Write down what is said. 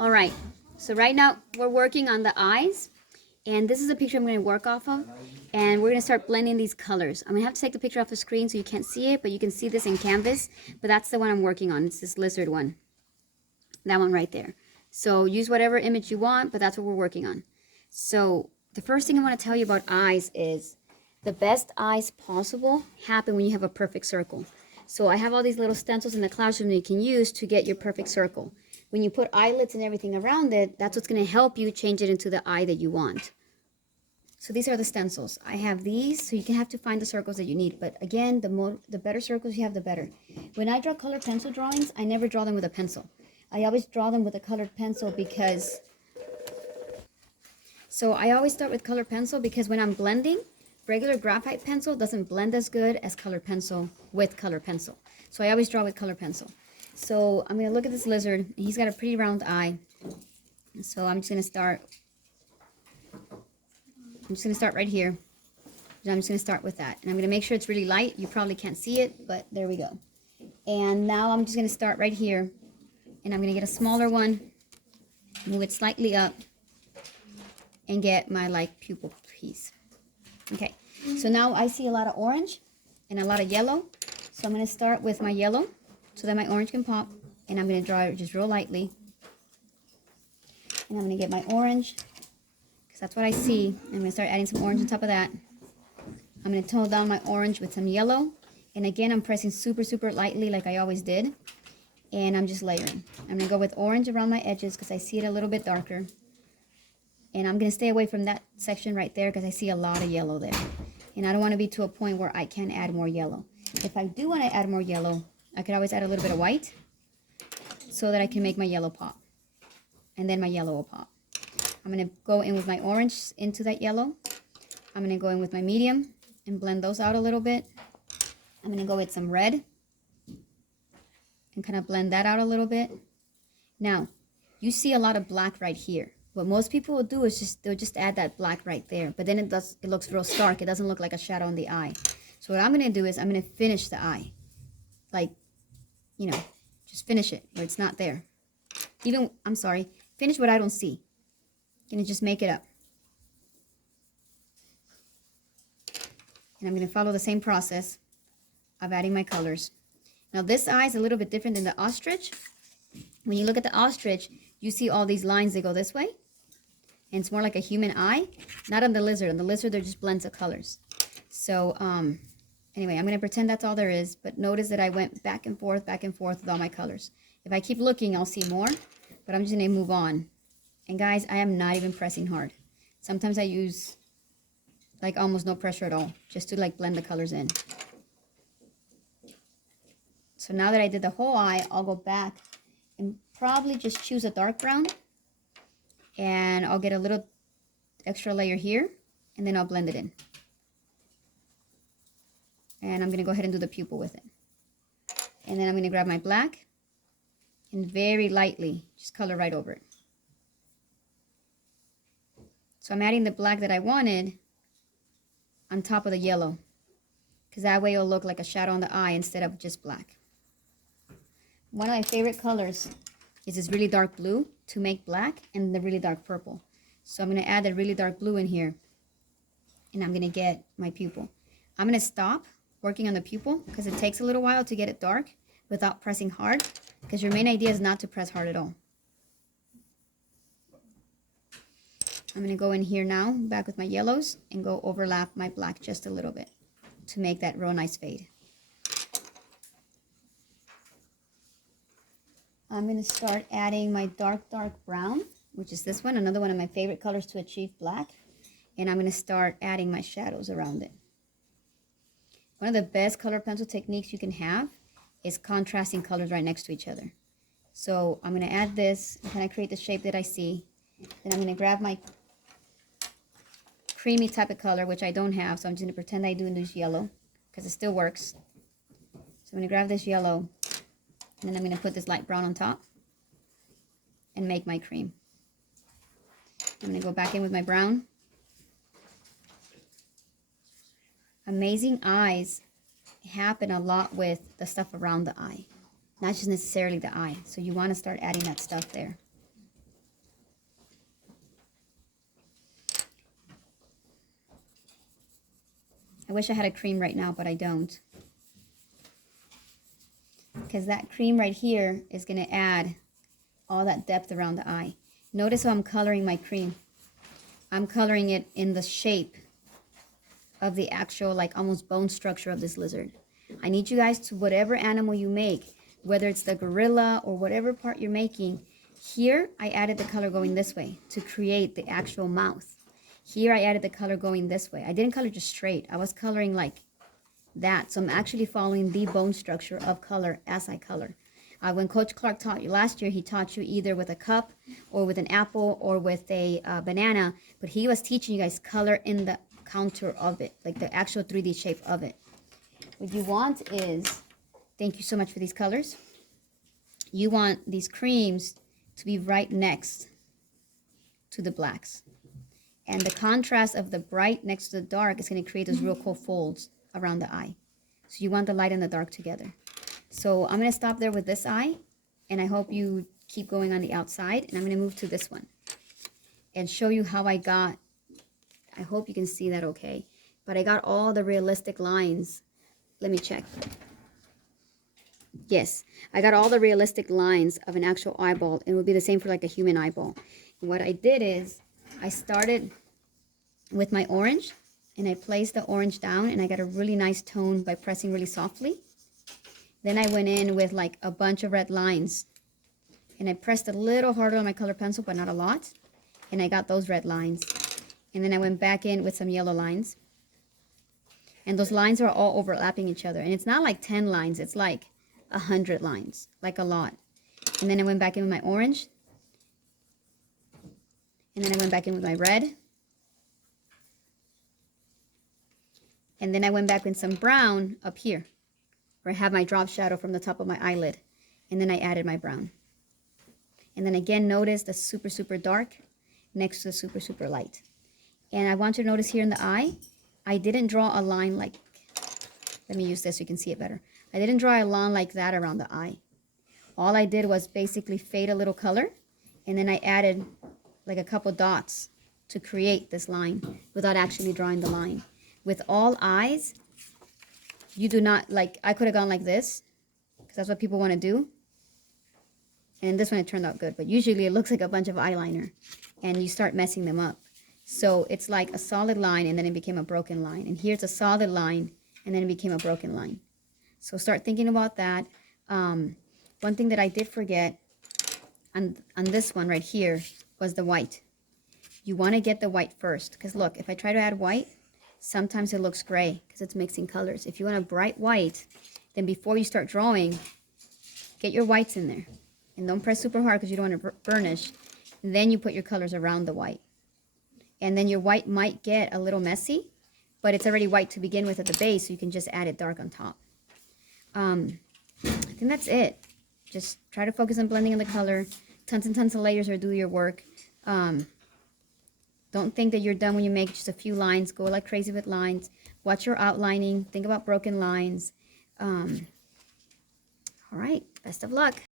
All right, so right now we're working on the eyes, and this is a picture I'm going to work off of, and we're going to start blending these colors. I'm going to have to take the picture off the screen so you can't see it, but you can see this in Canvas, but that's the one I'm working on. It's this lizard one, that one right there. So use whatever image you want, but that's what we're working on. So the first thing I want to tell you about eyes is the best eyes possible happen when you have a perfect circle. So I have all these little stencils in the classroom that you can use to get your perfect circle. When you put eyelets and everything around it, that's what's going to help you change it into the eye that you want. So these are the stencils. I have these, so you can have to find the circles that you need. But again, the better circles you have, the better. When I draw colored pencil drawings, I never draw them with a pencil. I always draw them with a colored pencil because... So I always start with colored pencil because when I'm blending, regular graphite pencil doesn't blend as good as colored pencil with colored pencil. So I always draw with colored pencil. So I'm going to look at this lizard. He's got a pretty round eye. So I'm just going to start right here. And I'm just going to start with that. And I'm going to make sure it's really light. You probably can't see it, but there we go. And now I'm just going to start right here. And I'm going to get a smaller one, move it slightly up, and get my like pupil piece. Okay, so now I see a lot of orange and a lot of yellow. So I'm going to start with my yellow so that my orange can pop. And I'm going to draw it just real lightly. And I'm going to get my orange, because that's what I see. I'm going to start adding some orange on top of that. I'm going to tone down my orange with some yellow. And again, I'm pressing super, super lightly like I always did. And I'm just layering. I'm going to go with orange around my edges because I see it a little bit darker. And I'm going to stay away from that section right there because I see a lot of yellow there. And I don't want to be to a point where I can add more yellow. If I do want to add more yellow, I could always add a little bit of white so that I can make my yellow pop. And then my yellow will pop. I'm going to go in with my orange into that yellow. I'm going to go in with my medium and blend those out a little bit. I'm going to go with some red and kind of blend that out a little bit. Now, you see a lot of black right here. What most people will do is they'll just add that black right there. But then it looks real stark. It doesn't look like a shadow on the eye. So what I'm going to do is I'm going to finish the eye. Like, you know, just finish it where it's not there. Finish what I don't see. I'm going to just make it up. And I'm going to follow the same process of adding my colors. Now this eye is a little bit different than the ostrich. When you look at the ostrich, you see all these lines that go this way. And it's more like a human eye. Not on the lizard. On the lizard, they're just blends of colors. So, anyway, I'm going to pretend that's all there is. But notice that I went back and forth with all my colors. If I keep looking, I'll see more. But I'm just going to move on. And guys, I am not even pressing hard. Sometimes I use like almost no pressure at all. Just to like blend the colors in. So now that I did the whole eye, I'll go back and probably just choose a dark brown. And I'll get a little extra layer here. And then I'll blend it in. And I'm going to go ahead and do the pupil with it. And then I'm going to grab my black. And very lightly, just color right over it. So I'm adding the black that I wanted on top of the yellow. Because that way it'll look like a shadow on the eye instead of just black. One of my favorite colors is this really dark blue to make black and the really dark purple. So I'm going to add the really dark blue in here. And I'm going to get my pupil. I'm going to stop working on the pupil because it takes a little while to get it dark without pressing hard. Because your main idea is not to press hard at all. I'm going to go in here now, back with my yellows, and go overlap my black just a little bit to make that real nice fade. I'm going to start adding my dark brown, which is this one, another one of my favorite colors to achieve black. And I'm going to start adding my shadows around it. One of the best color pencil techniques you can have is contrasting colors right next to each other. So I'm going to add this and kind of create the shape that I see. Then I'm going to grab my creamy type of color, which I don't have, so I'm just going to pretend I do and use yellow because it still works. So I'm going to grab this yellow and then I'm going to put this light brown on top and make my cream. I'm going to go back in with my brown. Amazing eyes happen a lot with the stuff around the eye, not just necessarily the eye. So you want to start adding that stuff there. I wish I had a cream right now, but I don't. Because that cream right here is going to add all that depth around the eye. Notice how I'm coloring my cream. I'm coloring it in the shape of the actual, like, almost bone structure of this lizard. I need you guys to, whatever animal you make, whether it's the gorilla or whatever part you're making, here I added the color going this way to create the actual mouth. Here I added the color going this way. I didn't color just straight. I was coloring like that. So I'm actually following the bone structure of color as I color. When Coach Clark taught you last year, he taught you either with a cup or with an apple or with a banana, but he was teaching you guys color in the contour of it, like the actual 3D shape of it. What you want is, thank you so much for these colors, you want these creams to be right next to the blacks. And the contrast of the bright next to the dark is going to create those real cool folds around the eye. So you want the light and the dark together. So I'm going to stop there with this eye, and I hope you keep going on the outside. And I'm going to move to this one and show you how I got, I hope you can see that okay, but I got all the realistic lines. Let me check. Yes, I got all the realistic lines of an actual eyeball. It would be the same for like a human eyeball. And what I did is I started with my orange, and I placed the orange down, and I got a really nice tone by pressing really softly. Then I went in with like a bunch of red lines, and I pressed a little harder on my color pencil, but not a lot. And I got those red lines. And then I went back in with some yellow lines. And those lines are all overlapping each other. And it's not like 10 lines, it's like 100 lines, like a lot. And then I went back in with my orange. And then I went back in with my red. And then I went back with some brown up here, where I have my drop shadow from the top of my eyelid. And then I added my brown. And then again, notice the super, super dark next to the super, super light. And I want you to notice here in the eye, I didn't draw a line like, let me use this so you can see it better. I didn't draw a line like that around the eye. All I did was basically fade a little color, and then I added like a couple dots to create this line without actually drawing the line. With all eyes, you do not, like, I could have gone like this, because that's what people want to do. And this one, it turned out good. But usually it looks like a bunch of eyeliner, and you start messing them up. So it's like a solid line, and then it became a broken line. And here's a solid line, and then it became a broken line. So start thinking about that. One thing that I did forget on this one right here was the white. You want to get the white first, because look, if I try to add white, sometimes it looks gray because it's mixing colors. If you want a bright white, then before you start drawing, get your whites in there. And don't press super hard because you don't want to burnish. And then you put your colors around the white. And then your white might get a little messy, but it's already white to begin with at the base, so you can just add it dark on top. I think that's it. Just try to focus on blending in the color. Tons and tons of layers or do your work. Don't think that you're done when you make just a few lines. Go like crazy with lines. Watch your outlining. Think about broken lines. All right. Best of luck.